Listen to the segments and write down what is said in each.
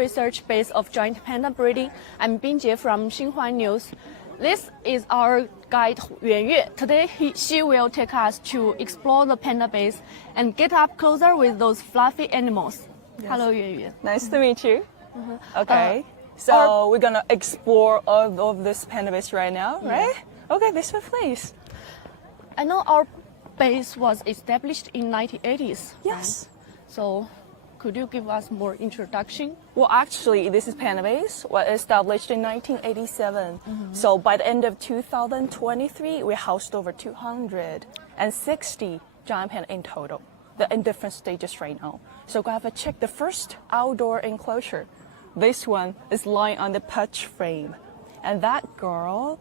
research base of giant panda breeding. I'm Bingjie from Xinhua News. This is our guide Yuan Yue. Today she will take us to explore the panda base and get up closer with those fluffy animals. Yes. Hello, Yuan Yue. Nice to meet you. Okay, so we're gonna explore all of this panda base right now, right? Okay, this way, please. I know our base was established in 1980s. Yes. So, could you give us more introduction? Well, actually, this is Panda Base, was established in 1987. So by the end of 2023, we housed over 260 giant panda in total. They're in different stages right now. So go have a check the first outdoor enclosure. This one is lying on the perch frame. And that girl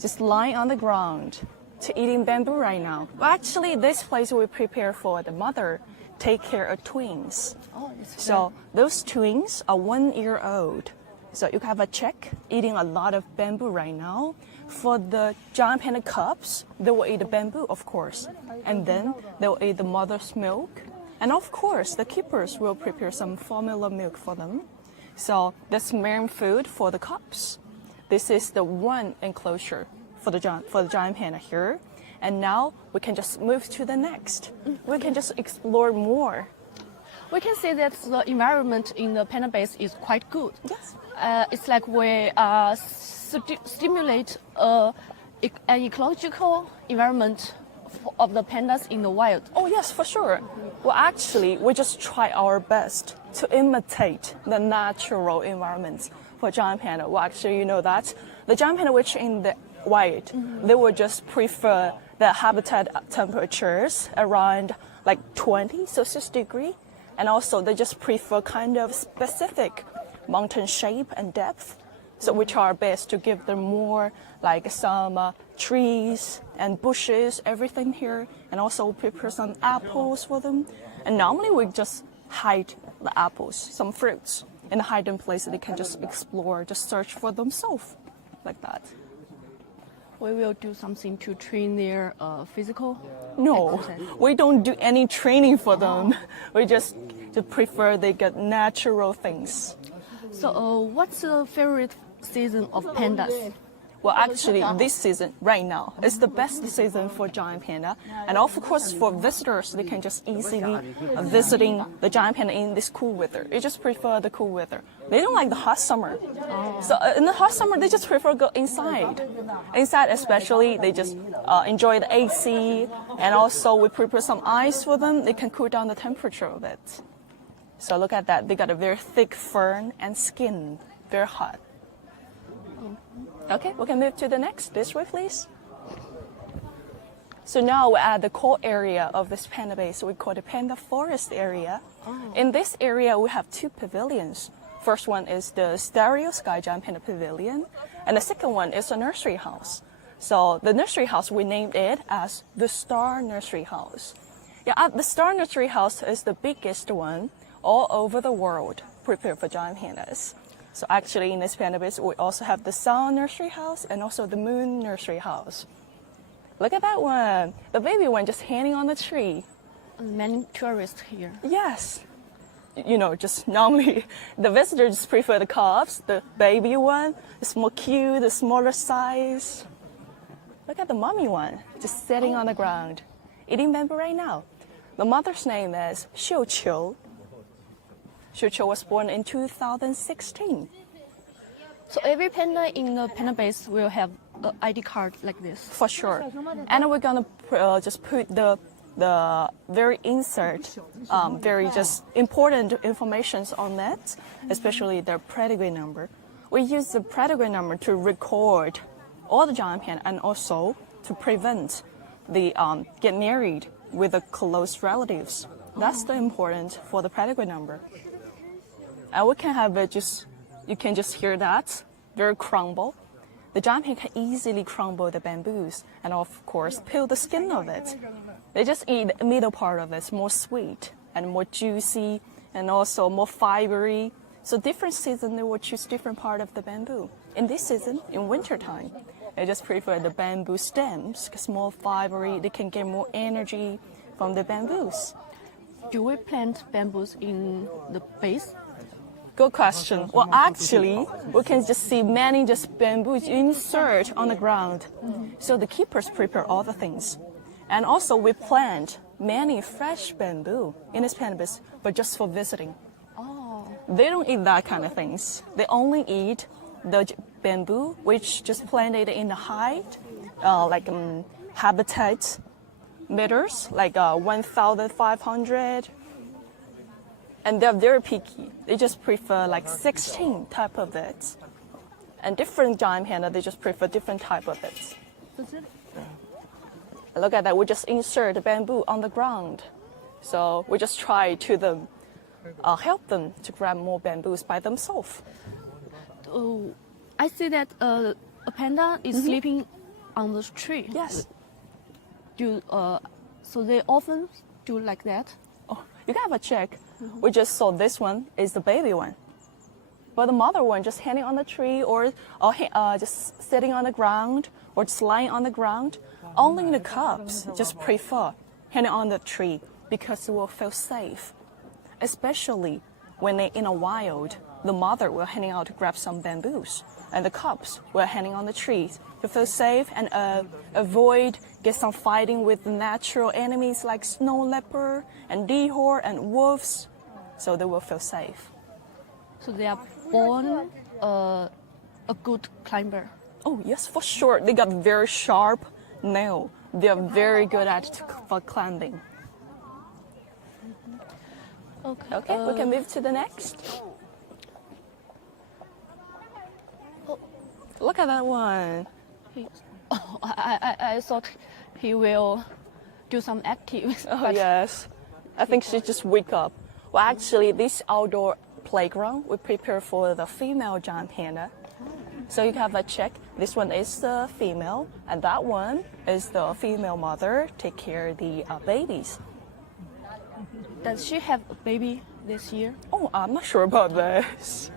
just lying on the ground to eating bamboo right now. Well, actually, this place we prepare for the mother take care of twins. So those twins are 1 year old. So you have a check eating a lot of bamboo right now. For the giant panda cubs, they will eat the bamboo, of course. And then they will eat the mother's milk. And of course, the keepers will prepare some formula milk for them. So that's main food for the cubs. This is the one enclosure for the giant panda here. And now we can just move to the next. We can just explore more. We can see that the environment in the panda base is quite good. Yes. It's like we stimulate an ecological environment of the pandas in the wild. Oh yes, for sure. Well, actually, we just try our best to imitate the natural environment for giant panda. Well, actually, you know that the giant panda which in the wild, they would just prefer the habitat temperatures around like 20 Celsius degree. And also they just prefer kind of specific mountain shape and depth. So we try our best to give them more like some trees and bushes, everything here. And also prepare some apples for them. And normally we just hide the apples, some fruits, in a hidden place that they can just explore, just search for themselves, like that. We will do something to train their physical exercise. We don't do any training for them. We just prefer they get natural things. So what's the favorite season of pandas? Well, actually, this season, right now, is the best season for giant panda. And of course, for visitors, they can just easily visiting the giant panda in this cool weather. They just prefer the cool weather. They don't like the hot summer. So in the hot summer, they just prefer go inside. Inside especially, they just enjoy the AC. And also, we prepare some ice for them. They can cool down the temperature a bit. So look at that. They got a very thick fur and skin, very hot. Okay, we can move to the next. This way, please. So now we're at the core area of this panda base. We call it Panda Forest area. In this area, we have two pavilions. First one is the Stereo Sky Giant Panda Pavilion, and the second one is a nursery house. So the nursery house, we named it as the Star Nursery House. Yeah, the Star Nursery House is the biggest one all over the world, prepared for giant pandas. So actually in this panda base, we also have the Sun Nursery House and also the Moon Nursery House. Look at that one, the baby one just hanging on the tree. Many tourists here. Yes. You know, just normally the visitors prefer the cubs, the baby one, it's more cute, the smaller size. Look at the mommy one, just sitting on the ground, eating bamboo right now. The mother's name is Xiu. Xiu was born in 2016. So every panda in the panda base will have an ID card like this? For sure. And we're gonna just put the very very just important information on that, especially their pedigree number. We use the pedigree number to record all the giant panda and also to prevent the get married with the close relatives. That's the important for the pedigree number. And we can have it you can just hear that, very crumble. The giant panda can easily crumble the bamboos and of course peel the skin of it. They just eat the middle part of it, it's more sweet and more juicy and also more fibery. So different season, they will choose different part of the bamboo. In this season, in wintertime, they just prefer the bamboo stems because more fibery, they can get more energy from the bamboos. Do we plant bamboos in the base? Good question. Well, actually, we can just see many just bamboos insert on the ground. So the keepers prepare all the things. And also we plant many fresh bamboo in this Pandas, but just for visiting. Oh. They don't eat that kind of things. They only eat the bamboo, which just planted in the height, habitat meters, like 1,500. And they're very picky. They just prefer like 16 type of beds. And different giant panda, they just prefer different type of beds. Look at that, we just insert the bamboo on the ground. So we just try to help them to grab more bamboos by themselves. Oh, I see that a panda is sleeping on the tree. Yes. So they often do like that. Oh, you can have a check. We just saw this one is the baby one. But the mother one just hanging on the tree or just sitting on the ground or just lying on the ground. Only the cubs just prefer hanging on the tree because they will feel safe. Especially when they're in a wild, the mother will hanging out to grab some bamboos and the cubs will hanging on the trees to feel safe and avoid get some fighting with natural enemies like snow leopard and deer and wolves, so they will feel safe. So they are born a good climber. Oh yes, for sure. They got very sharp nail. They are very good at for climbing. Okay, we can move to the next. Look at that one. I thought he will do some active. Oh yes, I think she just wake up. Well, actually, this outdoor playground we prepare for the female giant panda. So you have a check. This one is the female, and that one is the female mother take care of the babies. Does she have a baby this year? Oh, I'm not sure about this.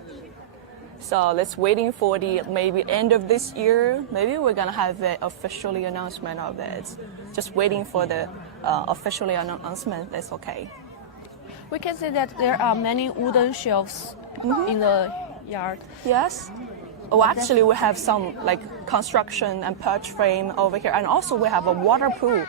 So let's waiting for the maybe end of this year. Maybe we're gonna have the officially announcement of it. Just waiting for the officially announcement. That's okay. We can see that there are many wooden shelves in the yard. Yes. Oh, actually, we have some like construction and perch frame over here, and also we have a water pool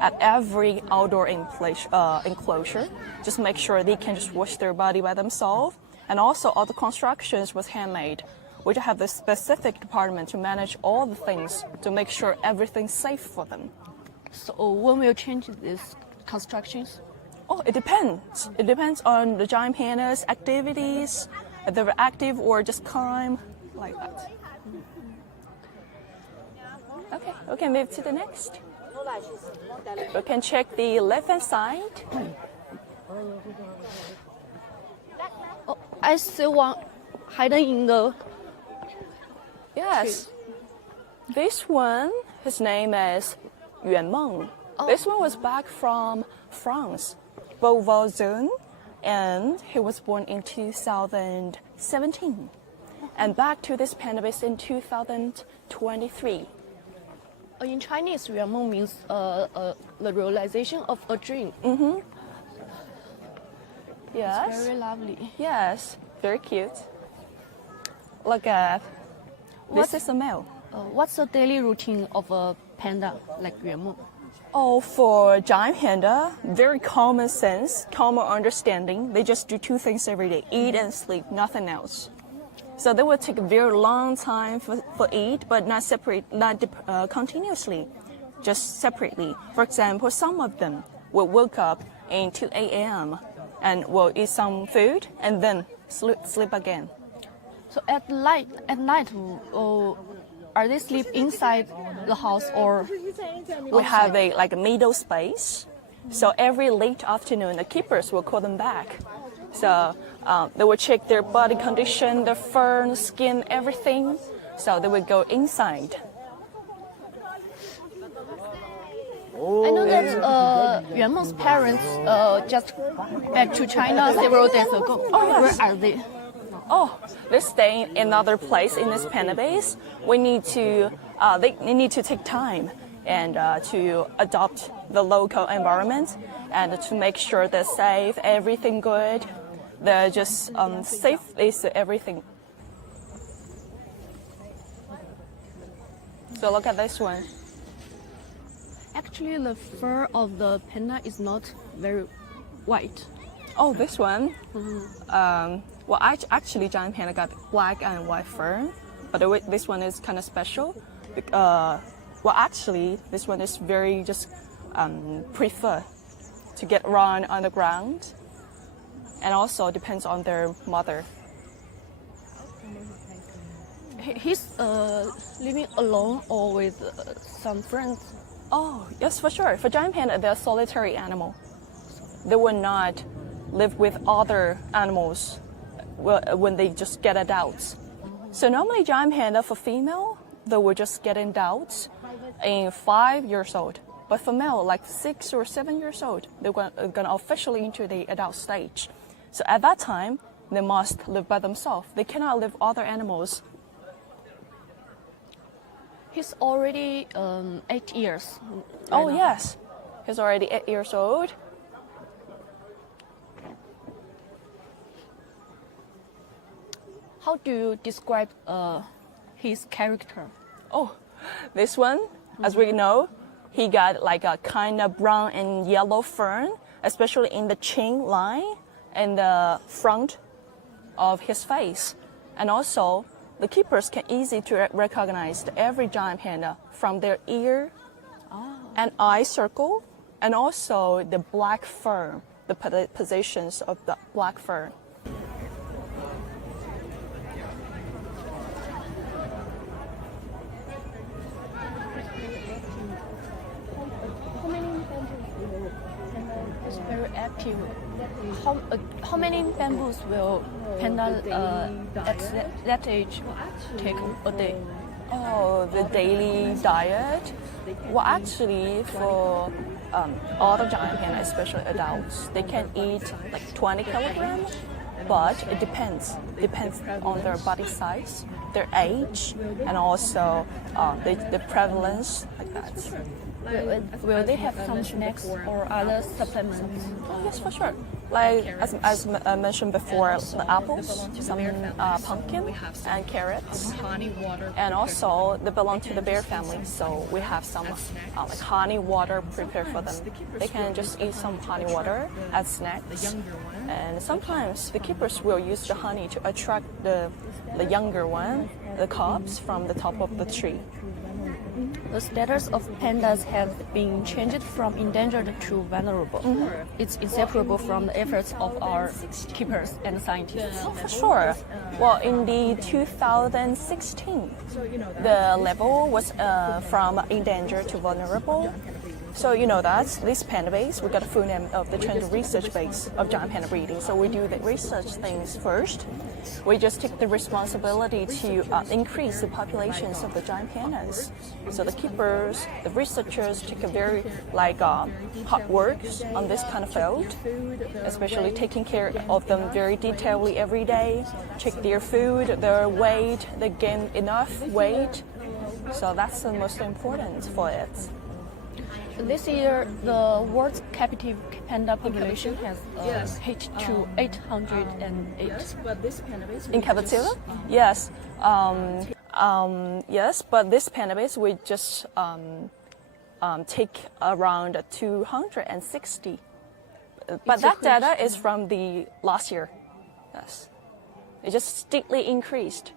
at every outdoor enclosure. Just make sure they can just wash their body by themselves. And also all the constructions was handmade. We have the specific department to manage all the things to make sure everything's safe for them. So when will you change these constructions? Oh, it depends. It depends on the giant pandas' activities, if they're active or just calm, like that. Okay, we can move to the next. We can check the left-hand side. Oh, I see one hidden in the. Yes. This one, his name is Yuan Meng. This one was back from France, Beauval, and he was born in 2017. And back to this panda base in 2023. In Chinese, 圆梦 means the realization of a dream. Yes. It's very lovely. Yes, very cute. Look at this is a male. What's the daily routine of a panda like 圆梦? Oh, for giant panda, very common sense, common understanding. They just do two things every day: eat and sleep, nothing else. So they will take a very long time for eat, but not separate, not continuously, just separately. For example, some of them will wake up in 2 a.m. and will eat some food and then sleep again. So at night, are they sleep inside the house or we have a middle space? So every late afternoon, the keepers will call them back. So they will check their body condition, their fur, skin, everything. So they will go inside. I know that Yuan Meng's parents just back to China several days ago. Oh, yes. Where are they? Oh, they're staying in another place in this panda base. We need to, they need to take time and to adopt the local environment and to make sure they're safe, everything good. They're just safe is everything. So look at this one. Actually, the fur of the panda is not very white. Oh, this one? Well, actually, giant panda got black and white fur, but this one is kind of special. Well, actually, this one is very just prefer to get around on the ground, and also depends on their mother. He's living alone or with some friends. Oh, yes, for sure. For giant panda, they're a solitary animal. They will not live with other animals when they just get adults. So normally giant panda for female, they will just get adults in 5 years old. But for male, like 6 or 7 years old, they're going to officially into the adult stage. So at that time, they must live by themselves. They cannot live with other animals. He's already 8 years. Oh, now. yes. He's already 8 years old. How do you describe his character? Oh, this one, as we know, he got like a kind of brown and yellow fur, especially in the chin line and the front of his face. And also, the keepers can easily to recognize every giant panda from their ear and eye circle, and also the black fur, the positions of the black fur. It's very active. How many bamboos will panda at that age take a day? Oh, the daily diet? Well, actually, for all the giant panda, especially adults, they can eat like 20 kilograms, but it depends on their body size, their age, and also the prevalence like that. Will they have some snacks or other supplements? Yes, for sure. Like as I mentioned before, the apples, some pumpkin and carrots, and also they belong to the bear family. So we have some like honey water prepared for them. They can just eat some honey water as snacks. And sometimes the keepers will use the honey to attract the younger one, the cubs, from the top of the tree. The status of pandas has been changed from endangered to vulnerable. It's inseparable from the efforts of our keepers and scientists. Oh, for sure. Well, in the 2016, the level was from endangered to vulnerable. So you know that this panda base, we got a full name of the Chengdu research base of giant panda breeding. So we do the research things first. We just take the responsibility to increase the populations of the giant pandas. So the keepers, the researchers take a very hard work on this kind of field, especially taking care of them very detailedly every day. Check their food, their weight, they gain enough weight. So that's the most important for it. This year, the world's captive panda population has hit to 808. In captivity? Yes. Yes, but this panda base we just take around 260. But that data is from the last year. Yes. It just steadily increased.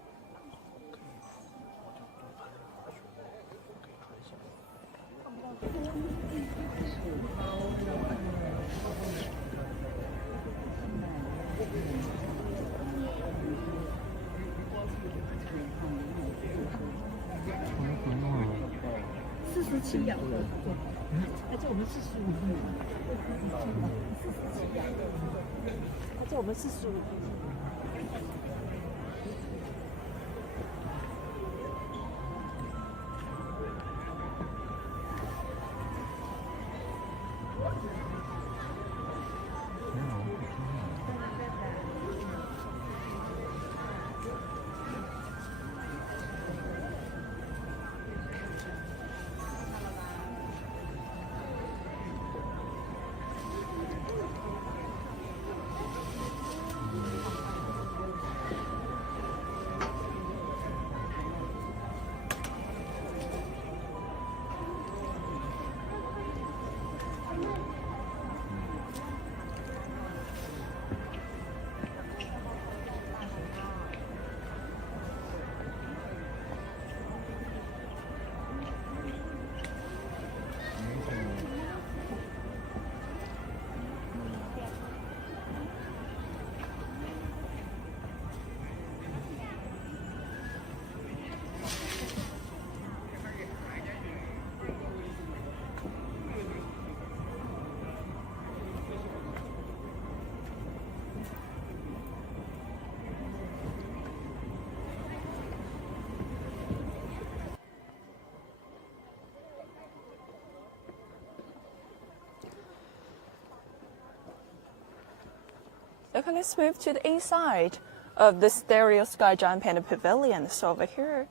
Okay, let's move to the inside of the Stereo Sky Giant Panda Pavilion. So over here.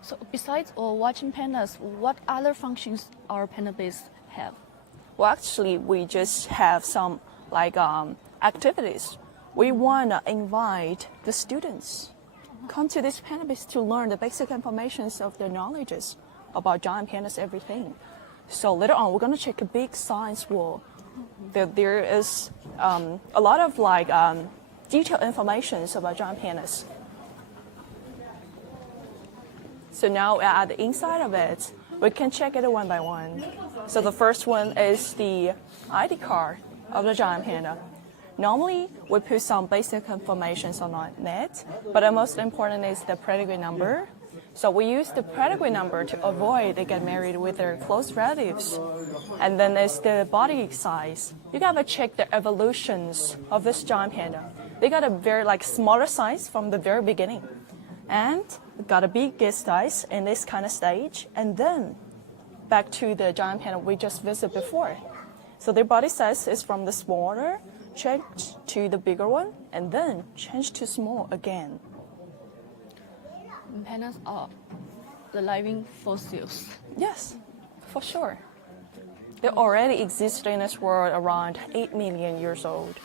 So besides watching pandas, what other functions our panda base have? Well, actually, we just have some activities. We want to invite the students come to this panda base to learn the basic informations of their knowledges about giant pandas, everything. So later on, we're going to check a big science wall. There is a lot of detailed information about giant pandas. So now at the inside of it, we can check it one by one. So the first one is the ID card of the giant panda. Normally, we put some basic information on it, but the most important is the pedigree number. So we use the pedigree number to avoid they get married with their close relatives. And then there's the body size. You gotta check the evolutions of this giant panda. They got a very smaller size from the very beginning, and got a biggest size in this kind of stage, and then back to the giant panda we just visited before. So their body size is from the smaller, change to the bigger one, and then change to small again. Pandas are the living fossils. Yes, for sure. They already exist in this world around 8 million years old.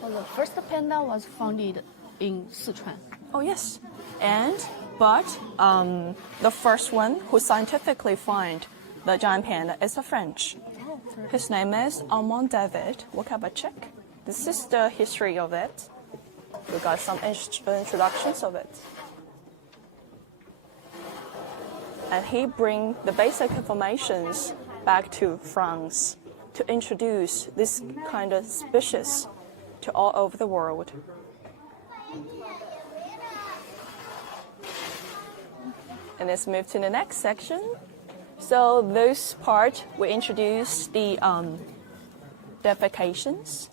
Well, the first panda was founded in Sichuan. Oh yes, but the first one who scientifically find the giant panda is a French. His name is Armand David. We'll have a check. This is the history of it. We got some introductions of it. And he bring the basic informations back to France to introduce this kind of species to all over the world. And let's move to the next section. So this part, we introduce the defecations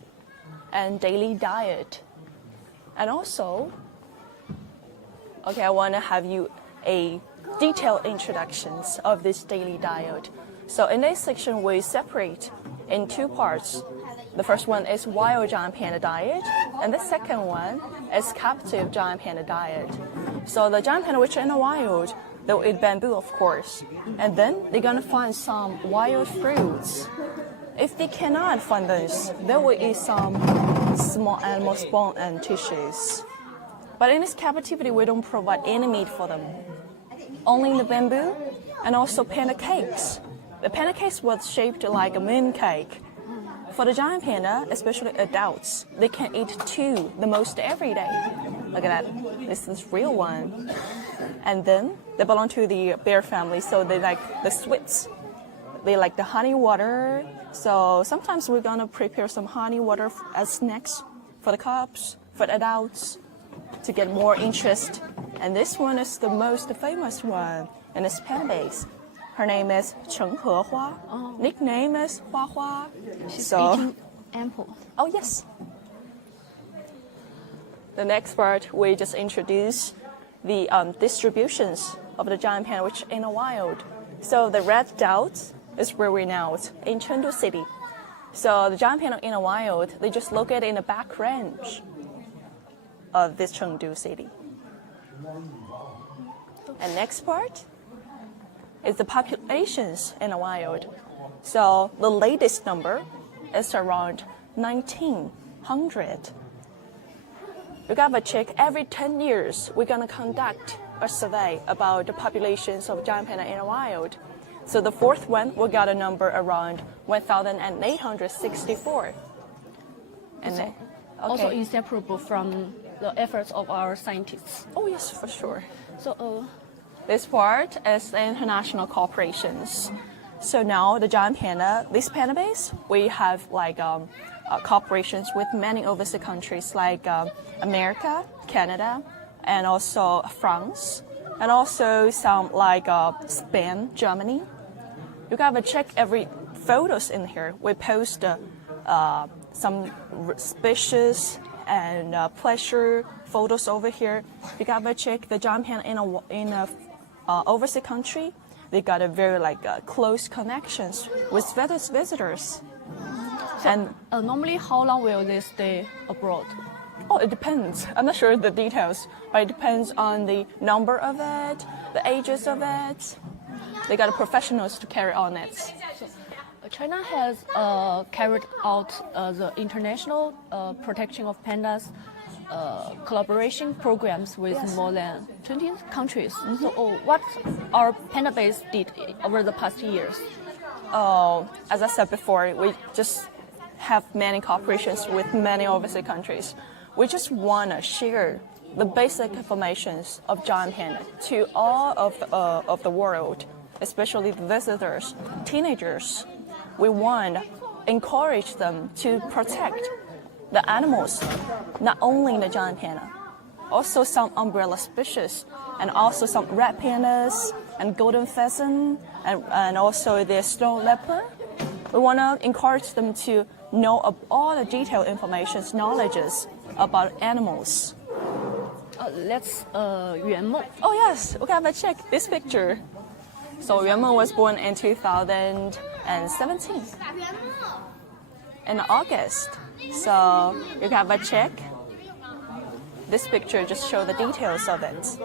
and daily diet. And also, I want to have you a detailed introductions of this daily diet. So in this section, we separate in two parts. The first one is wild giant panda diet, and the second one is captive giant panda diet. So the giant panda which are in the wild, they'll eat bamboo, of course, and then they're gonna find some wild fruits. If they cannot find those, they will eat some small animals' bone and tissues. But in this captivity, we don't provide any meat for them. Only the bamboo and also panda cakes. The panda cakes was shaped like a moon cake. For the giant panda, especially adults, they can eat 2 the most every day. Look at that. This is real one. And then they belong to the bear family, so they like the sweets. They like the honey water. So sometimes we're gonna prepare some honey water as snacks for the cubs, for the adults, to get more interest. And this one is the most famous one in this panda base. Her name is Chengdu. Nickname is Hua Hua. She's eating apple. Oh yes. The next part, we just introduce the distributions of the giant panda which in the wild. So the red dot is where we're now in Chengdu city. So the giant panda in the wild, they just located in the back range of this Chengdu city. And next part is the populations in the wild. So the latest number is around 1900. We gotta check every 10 years. We're gonna conduct a survey about the populations of giant panda in the wild. So the fourth one, we got a number around 1,864. And then, Also inseparable from the efforts of our scientists. Oh yes, for sure. So this part is international cooperations. So now the giant panda, this panda base, we have cooperations with many overseas countries like America, Canada, and also France, and also some Spain, Germany. You gotta check every photos in here. We post some species and pleasure photos over here. You gotta check the giant panda in a overseas country. They got a very close connections with visitors. And normally, how long will they stay abroad? oh, it depends. I'm not sure the details, but it depends on the number of it, the ages of it. They got professionals to carry on it. China has carried out the international protection of pandas collaboration programs with more than 20 countries. So, what our panda base did over the past years? As I said before, we just have many cooperations with many overseas countries. We just want to share the basic informations of giant panda to all of the world, especially the visitors, teenagers. We want to encourage them to protect the animals, not only the giant panda, also some umbrella species, and also some red pandas and golden pheasant, and also the snow leopard. We want to encourage them to know all the detailed information, knowledges about animals. Let's Yuanmeng. Oh yes, we can have a check this picture. So Yuanmeng was born in 2017 in August. So you can have a check. This picture just shows the details of it.